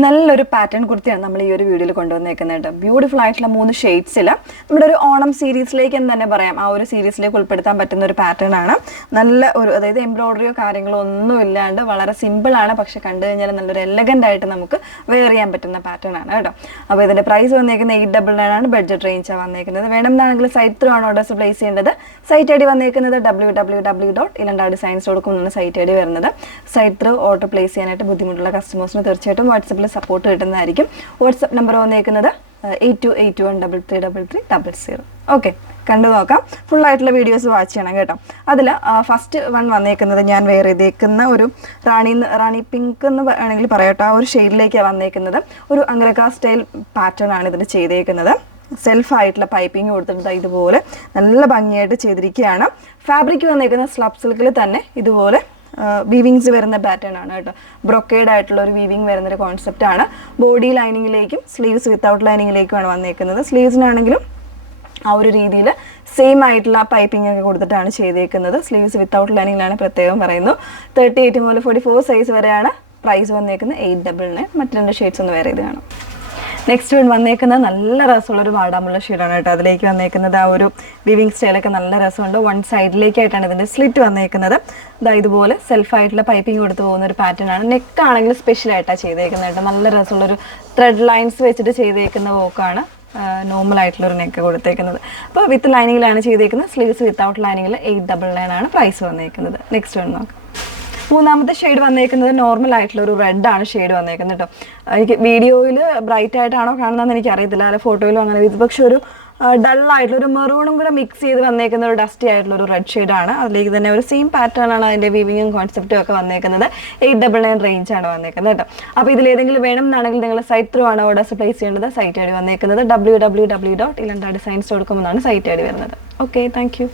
നല്ലൊരു പാറ്റേൺ കുർത്തിയാണ് നമ്മൾ ഈ ഒരു വീഡിയോയിൽ കൊണ്ടുവന്നേക്കുന്നത്. ബ്യൂട്ടിഫുൾ ആയിട്ടുള്ള 3 ഷെയ്ഡ്സിൽ നമ്മുടെ ഒരു ഓണം സീരീസിലേക്ക് എന്ന് തന്നെ പറയാം, ആ ഒരു സീരീസിലേക്ക് ഉൾപ്പെടുത്താൻ പറ്റുന്ന ഒരു പാറ്റേൺ ആണ്. നല്ല ഒരു അതായത് എംബ്രോയിഡറിയോ കാര്യങ്ങളോ ഒന്നും ഇല്ലാണ്ട് വളരെ സിമ്പിൾ ആണ്, പക്ഷെ കണ്ടു കഴിഞ്ഞാൽ നല്ലൊരു എലഗൻ്റ് ആയിട്ട് നമുക്ക് വെയർ ചെയ്യാൻ പറ്റുന്ന പാറ്റേൺ ആണ് കേട്ടോ. അപ്പോൾ ഇതിൻ്റെ പ്രൈസ് വന്നേക്കുന്നത് 899 ആണ്. ബഡ്ജറ്റ് റേഞ്ചാണ് വന്നേക്കുന്നത്. വേണമെന്നാണെങ്കിൽ സൈറ്റ് ത്രൂ ആണ് ഓർഡേഴ്സ് പ്ലേസ് ചെയ്യേണ്ടത്. സൈറ്റ് ഐ ഡി വന്നേക്കുന്നത് www.ilandardesigns.com എന്നാണ് സൈറ്റ് ഐ ഡി വരുന്നത്. സൈറ്റ് ത്രൂ ഓർഡർ പ്ലേസ് ചെയ്യാനായിട്ട് ബുദ്ധിമുട്ടുള്ള കസ്റ്റമേഴ്സിന് തീർച്ചയായിട്ടും വാട്സപ്പിൽ സപ്പോർട്ട് കിട്ടുന്നതായിരിക്കും. വാട്സപ്പ് നമ്പർ വന്നേക്കുന്നത് 8281333300. ഓക്കെ, കണ്ടു നോക്കാം. ഫുൾ ആയിട്ടുള്ള വീഡിയോസ് വാച്ച് ചെയ്യണം കേട്ടോ. അതിൽ ഫസ്റ്റ് വൺ വന്നേക്കുന്നത് ഞാൻ വെയർ ചെയ്തേക്കുന്ന ഒരു റാണി പിങ്ക് എന്ന് വേണമെങ്കിൽ പറയട്ടോ, ആ ഒരു ഷെയ്ഡിലേക്കാണ് വന്നേക്കുന്നത്. ഒരു അംഗ്രക സ്റ്റൈൽ പാറ്റേൺ ആണ് ഇതിന് ചെയ്തേക്കുന്നത്. സെൽഫായിട്ടുള്ള പൈപ്പിംഗ് കൊടുത്തിട്ട് ഇതുപോലെ നല്ല ഭംഗിയായിട്ട് ചെയ്തിരിക്കുകയാണ്. ഫാബ്രിക് വന്നേക്കുന്ന സ്ലബ് സിൽക്കിൽ തന്നെ ഇതുപോലെ വീവിങ്സ് വരുന്ന പാറ്റേൺ ആണ് കേട്ടോ. ബ്രൊക്കേഡ് ആയിട്ടുള്ള ഒരു വീവിങ് വരുന്നൊരു കോൺസെപ്റ്റ് ആണ്. ബോഡി ലൈനിങ്ങിലേക്കും സ്ലീവ്സ് വിത്തൗട്ട് ലൈനിങ്ങിലേക്കുമാണ് വന്നേക്കുന്നത്. സ്ലീവ്സിനാണെങ്കിലും ആ ഒരു രീതിയിൽ സെയിം ആയിട്ടുള്ള പൈപ്പിംഗ് ഒക്കെ കൊടുത്തിട്ടാണ് ചെയ്തേക്കുന്നത്. സ്ലീവ്സ് വിത്തൗട്ട് ലൈനിങ്ങിലാണ് പ്രത്യേകം പറയുന്നു. 38 മുതൽ 44 സൈസ് വരെയാണ്. പ്രൈസ് വന്നേക്കുന്നത് 899. മറ്റ് 2 ഷെയ്ഡ്സ് ഒന്ന് വേറെ ഇത് കാണാം. നെക്സ്റ്റ് വൺ വന്നേക്കുന്നത് നല്ല രസമുള്ളൊരു വാടാമുള്ള ഷെയ്ഡാണ് കേട്ടോ. അതിലേക്ക് വന്നേക്കുന്നത് ആ ഒരു വിവിങ് സ്റ്റൈലൊക്കെ നല്ല രസമുണ്ട്. വൺ സൈഡിലേക്കായിട്ടാണ് ഇതിൻ്റെ സ്ലിറ്റ് വന്നേക്കുന്നത്. ഇതുപോലെ സെൽഫായിട്ടുള്ള പൈപ്പിംഗ് കൊടുത്ത് പോകുന്ന ഒരു പാറ്റേൺ ആണ്. നെക്ക് ആണെങ്കിൽ സ്പെഷ്യലായിട്ടാണ് ചെയ്തേക്കുന്നത് കേട്ടോ. നല്ല രസമുള്ളൊരു ത്രെഡ് ലൈൻസ് വെച്ചിട്ട് ചെയ്തേക്കുന്ന വർക്കാണ്. നോർമൽ ആയിട്ടുള്ളൊരു നെക്ക് കൊടുത്തേക്കുന്നത്. അപ്പോൾ വിത്ത് ലൈനിങ്ങിലാണ് ചെയ്തേക്കുന്നത്. സ്ലീവ്സ് വിത്തൗട്ട് ലൈനിങ്ങിൽ 899 ആണ് പ്രൈസ് വന്നേക്കുന്നത്. നെക്സ്റ്റ് വൺ നോക്കാം. മൂന്നാമത്തെ ഷെയ്ഡ് വന്നേക്കുന്നത് നോർമൽ ആയിട്ടുള്ള ഒരു റെഡ് ആണ് ഷെയ്ഡ് വന്നേക്കുന്നത് കേട്ടോ. എനിക്ക് വീഡിയോയിൽ ബ്രൈറ്റ് ആയിട്ടാണോ കാണുന്നതെന്ന് എനിക്ക് അറിയത്തില്ല, അല്ല ഫോട്ടോയിലും അങ്ങനെ ഇത് പക്ഷെ ഒരു ഡള്ളായിട്ടുള്ള ഒരു മെറൂണും കൂടെ മിക്സ് ചെയ്ത് വന്നേക്കുന്ന ഒരു ഡസ്റ്റി ആയിട്ടുള്ള ഒരു റെഡ് ഷെയ്ഡാണ്. അതിലേക്ക് തന്നെ ഒരു സെയിം പാറ്റേൺ ആണ് അതിൻ്റെ വീവിങ്ങും കോൺസെപ്റ്റും ഒക്കെ വന്നേക്കുന്നത്. 899 റേഞ്ചാണ് വന്നേക്കുന്നത് കേട്ടോ. അപ്പോൾ ഇതിലേതെങ്കിലും വേണം എന്നാണെങ്കിൽ നിങ്ങൾ സൈറ്റ് ത്രൂ ആണ് ഓർഡേഴ്സ് പ്ലേസ് ചെയ്യേണ്ടത്. സൈറ്റ് ഐ ഡി വന്നേക്കുന്നത് www.ilandardesigns.com എന്നാണ് സൈറ്റ് ഐ ഡി വരുന്നത്. Okay, thank you.